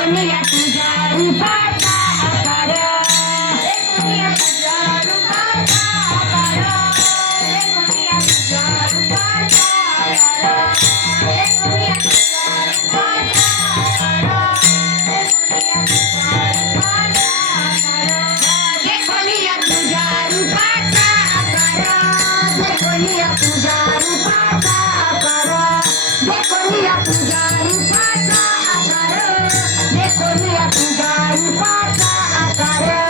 Let me at the เรียกใจพระอาจารย์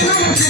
Thank you.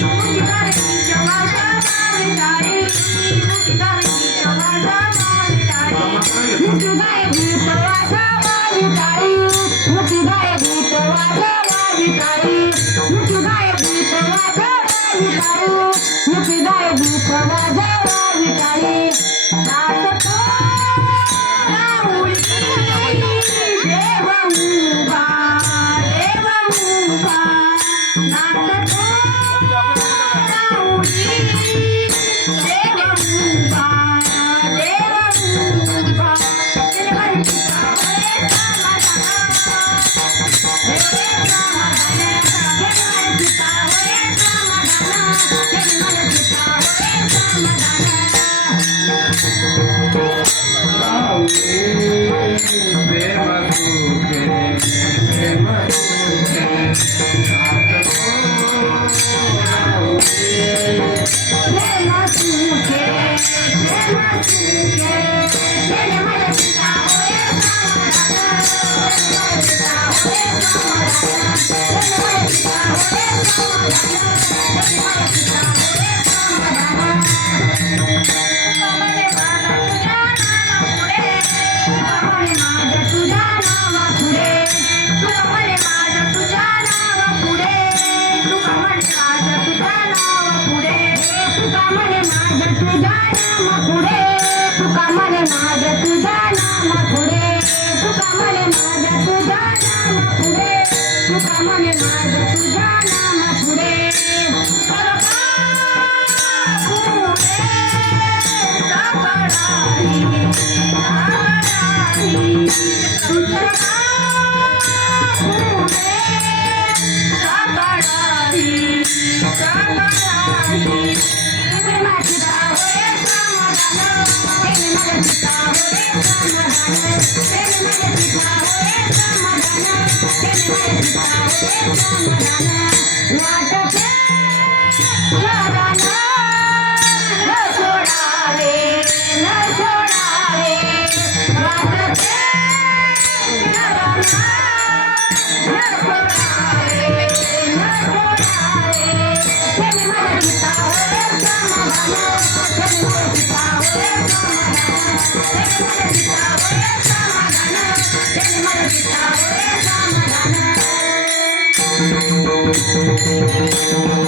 Bye. Thank you. Música